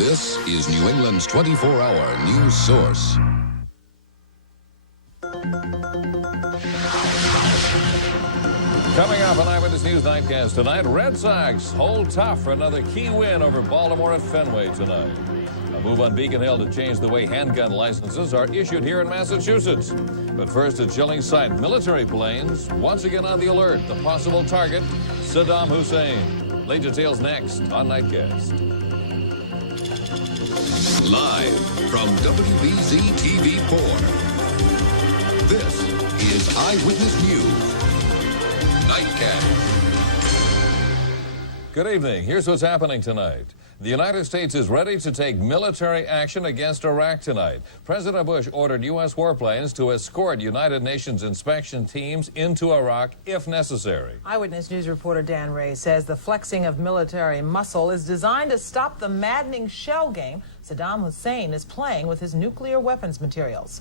This is New England's 24-hour news source. Coming up on Eyewitness News Nightcast tonight, Red Sox hold tough for another key win over Baltimore at Fenway tonight. A move on Beacon Hill to change the way handgun licenses are issued here in Massachusetts. But first, a chilling sight. Military planes once again on the alert. The possible target, Saddam Hussein. Late details next on Nightcast. Live from WBZ TV4. This is Eyewitness News. Nightcast. Good evening. Here's what's happening tonight. The United States is ready to take military action against Iraq tonight. President Bush ordered U.S. warplanes to escort United Nations inspection teams into Iraq if necessary. Eyewitness News reporter Dan Ray says the flexing of military muscle is designed to stop the maddening shell game Saddam Hussein is playing with his nuclear weapons materials.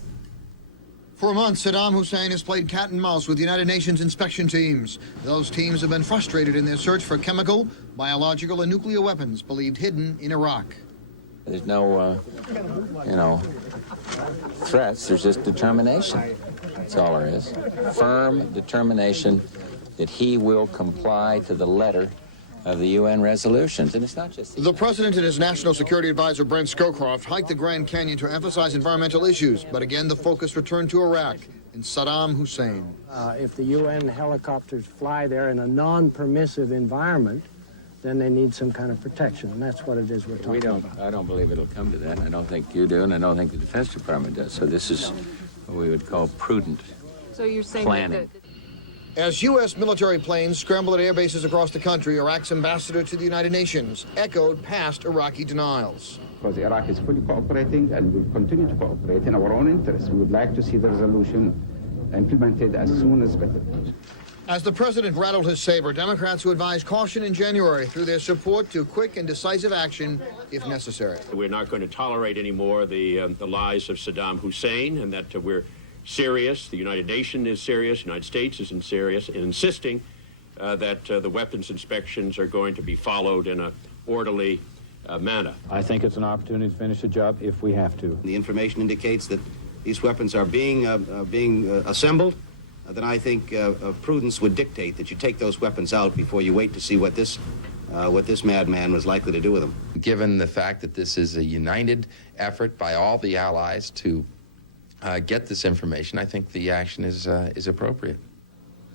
For months, Saddam Hussein has played cat and mouse with United Nations inspection teams. Those teams have been frustrated in their search for chemical, biological, and nuclear weapons believed hidden in Iraq. There's no, threats. There's just determination. That's all there is. Firm determination that he will comply to the letter of the UN resolutions. And it's not just the president and his national security advisor, Brent Scowcroft, hiked the Grand Canyon to emphasize environmental issues. But again, the focus returned to Iraq and Saddam Hussein. If the UN helicopters fly there in a non-permissive environment, then they need some kind of protection, and that's what it is we're talking about. I don't believe it'll come to that. I don't think you do, and I don't think the Defense Department does. So this is what we would call prudent So you're saying planning. As U.S. military planes scramble at air bases across the country, Iraq's ambassador to the United Nations echoed past Iraqi denials. Because Iraq is fully cooperating and will continue to cooperate in our own interests. We would like to see the resolution implemented as soon as better. As the president rattled his saber, Democrats who advised caution in January through their support to quick and decisive action if necessary. We're not going to tolerate anymore the lies of Saddam Hussein, and that we're serious, the United Nations is serious, the United States is serious in insisting that the weapons inspections are going to be followed in an orderly manner. I think it's an opportunity to finish the job if we have to. The information indicates that these weapons are being assembled. Then I think prudence would dictate that you take those weapons out before you wait to see what this madman was likely to do with them. Given the fact that this is a united effort by all the allies to get this information, I think the action is appropriate.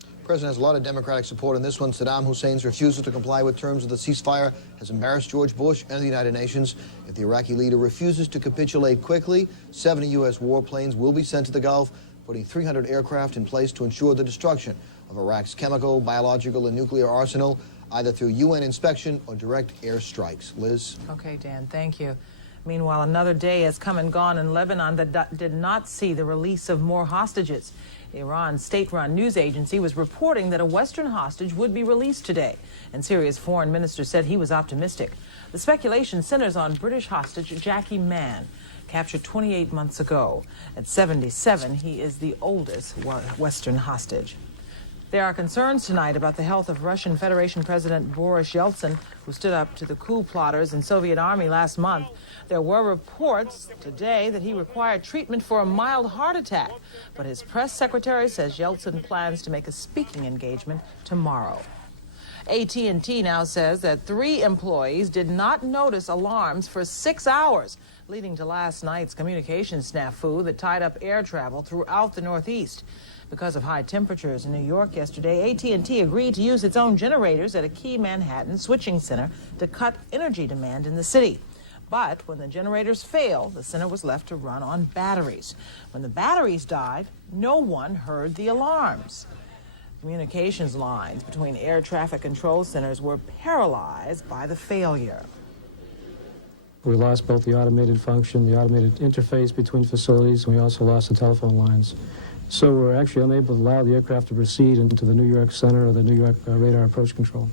The president has a lot of Democratic support in this one. Saddam Hussein's refusal to comply with terms of the ceasefire has embarrassed George Bush and the United Nations. If the Iraqi leader refuses to capitulate quickly, 70 U.S. warplanes will be sent to the Gulf, putting 300 aircraft in place to ensure the destruction of Iraq's chemical, biological, and nuclear arsenal, either through UN inspection or direct air strikes. Liz? Okay, Dan, thank you. Meanwhile, another day has come and gone in Lebanon that did not see the release of more hostages. Iran's state-run news agency was reporting that a Western hostage would be released today, and Syria's foreign minister said he was optimistic. The speculation centers on British hostage Jackie Mann, captured 28 months ago. At 77, he is the oldest Western hostage. There are concerns tonight about the health of Russian Federation President Boris Yeltsin, who stood up to the coup plotters in Soviet army last month. There were reports today that he required treatment for a mild heart attack, but his press secretary says Yeltsin plans to make a speaking engagement tomorrow. AT&T now says that 3 employees did not notice alarms for 6 hours, leading to last night's communication snafu that tied up air travel throughout the Northeast. Because of high temperatures in New York yesterday, AT&T agreed to use its own generators at a key Manhattan switching center to cut energy demand in the city. But when the generators failed, the center was left to run on batteries. When the batteries died, no one heard the alarms. Communications lines between air traffic control centers were paralyzed by the failure. We lost both the automated function, the automated interface between facilities, and we also lost the telephone lines. So we're actually unable to allow the aircraft to proceed into the New York Center or the New York Radar Approach Control.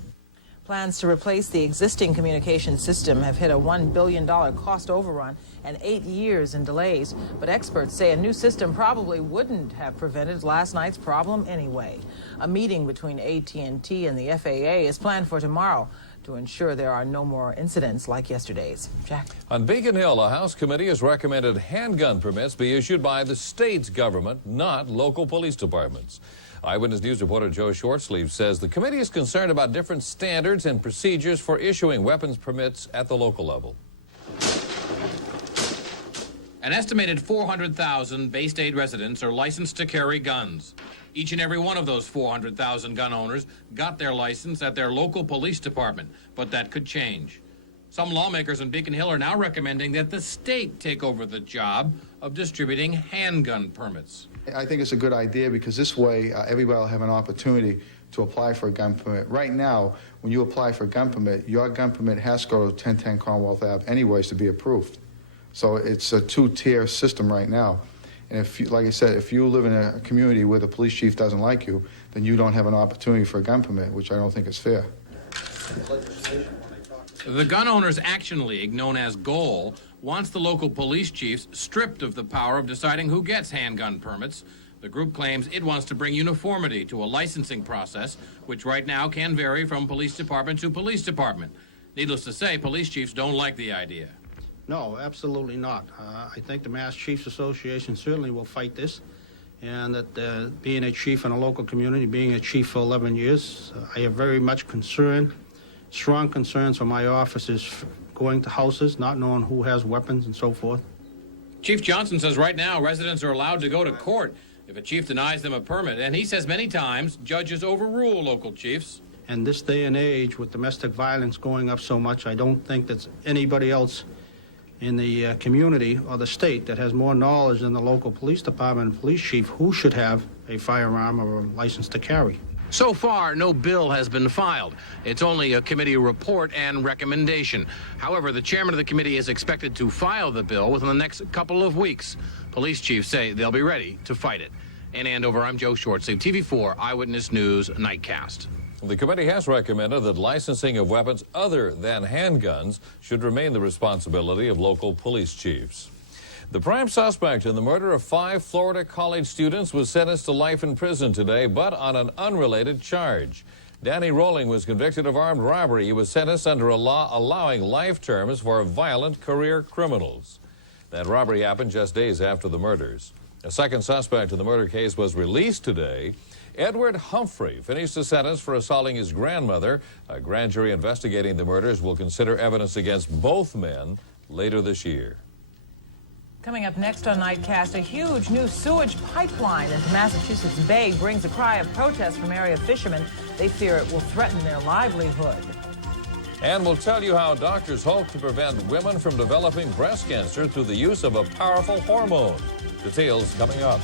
Plans to replace the existing communication system have hit a $1 billion cost overrun and 8 years in delays. But experts say a new system probably wouldn't have prevented last night's problem anyway. A meeting between AT&T and the FAA is planned for tomorrow. to ensure there are no more incidents like yesterday's. Jack? On Beacon Hill, a House committee has recommended handgun permits be issued by the state's government, not local police departments. Eyewitness News reporter Joe Shortsleeve says the committee is concerned about different standards and procedures for issuing weapons permits at the local level. An estimated 400,000 Bay State residents are licensed to carry guns. Each and every one of those 400,000 gun owners got their license at their local police department, but that could change. Some lawmakers in Beacon Hill are now recommending that the state take over the job of distributing handgun permits. I think it's a good idea because this way everybody will have an opportunity to apply for a gun permit. Right now, when you apply for a gun permit, your gun permit has to go to 1010 Commonwealth Ave anyways to be approved. So it's a two-tier system right now. And if you, like I said, if you live in a community where the police chief doesn't like you, then you don't have an opportunity for a gun permit, which I don't think is fair. The Gun Owners Action League, known as GOAL, wants the local police chiefs stripped of the power of deciding who gets handgun permits. The group claims it wants to bring uniformity to a licensing process, which right now can vary from police department to police department. Needless to say, police chiefs don't like the idea. No, absolutely not. I think the Mass Chiefs Association certainly will fight this, and that being a chief in a local community, being a chief for 11 years, I have very much strong concerns for my officers going to houses, not knowing who has weapons and so forth. Chief Johnson says right now residents are allowed to go to court if a chief denies them a permit, and he says many times judges overrule local chiefs. And this day and age, with domestic violence going up so much, I don't think there's anybody else in the community or the state that has more knowledge than the local police department and police chief who should have a firearm or a license to carry. So far, no bill has been filed. It's only a committee report and recommendation. However, the chairman of the committee is expected to file the bill within the next couple of weeks. Police chiefs say they'll be ready to fight it. In Andover, I'm Joe Shortsleeve, TV4 Eyewitness News Nightcast. The committee has recommended that licensing of weapons other than handguns should remain the responsibility of local police chiefs. The prime suspect in the murder of 5 Florida college students was sentenced to life in prison today, but on an unrelated charge. Danny Rolling was convicted of armed robbery. He was sentenced under a law allowing life terms for violent career criminals. That robbery happened just days after the murders. A second suspect in the murder case was released today. Edward Humphrey finished the sentence for assaulting his grandmother. A grand jury investigating the murders will consider evidence against both men later this year. Coming up next on Nightcast, a huge new sewage pipeline into Massachusetts Bay brings a cry of protest from area fishermen. They fear it will threaten their livelihood. And we'll tell you how doctors hope to prevent women from developing breast cancer through the use of a powerful hormone. Details coming up.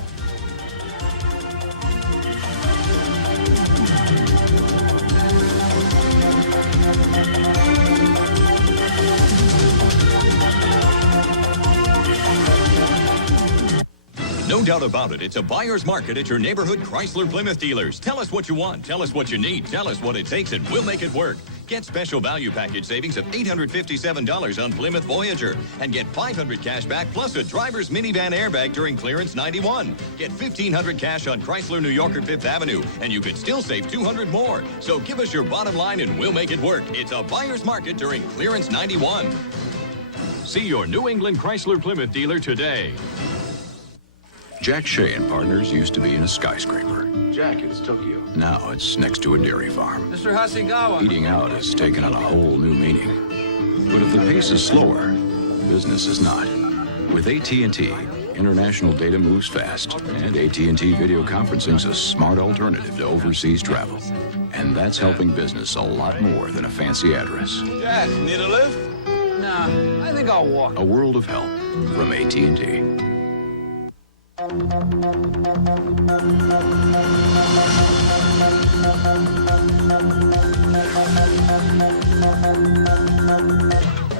No doubt about it, it's a buyer's market at your neighborhood Chrysler Plymouth dealers. Tell us what you want, tell us what you need, tell us what it takes, and we'll make it work. Get special value package savings of $857 on Plymouth Voyager and get $500 cash back plus a driver's minivan airbag during clearance 91. Get $1,500 cash on Chrysler New York or 5th Avenue, and you could still save $200 more. So give us your bottom line and we'll make it work. It's a buyer's market during clearance 91. See your New England Chrysler Plymouth dealer today. Jack Shea and Partners used to be in a skyscraper. Jack, it's Tokyo. Now it's next to a dairy farm. Mr. Hasegawa. Eating out has taken on a whole new meaning. But if the pace is slower, business is not. With AT&T, international data moves fast, and AT&T video conferencing's a smart alternative to overseas travel. And that's helping business a lot more than a fancy address. Jack, need a lift? Nah, I think I'll walk. A world of help from AT&T.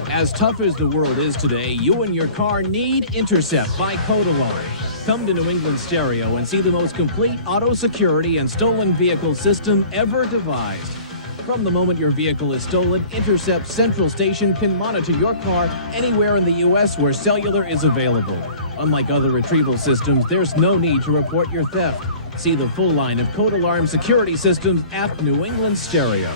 As tough as the world is today, you and your car need Intercept by Code Alarm. Come to New England Stereo and see the most complete auto security and stolen vehicle system ever devised. From the moment your vehicle is stolen, Intercept Central Station can monitor your car anywhere in the U.S. where cellular is available. Unlike other retrieval systems, there's no need to report your theft. See the full line of Code Alarm security systems at New England Stereo.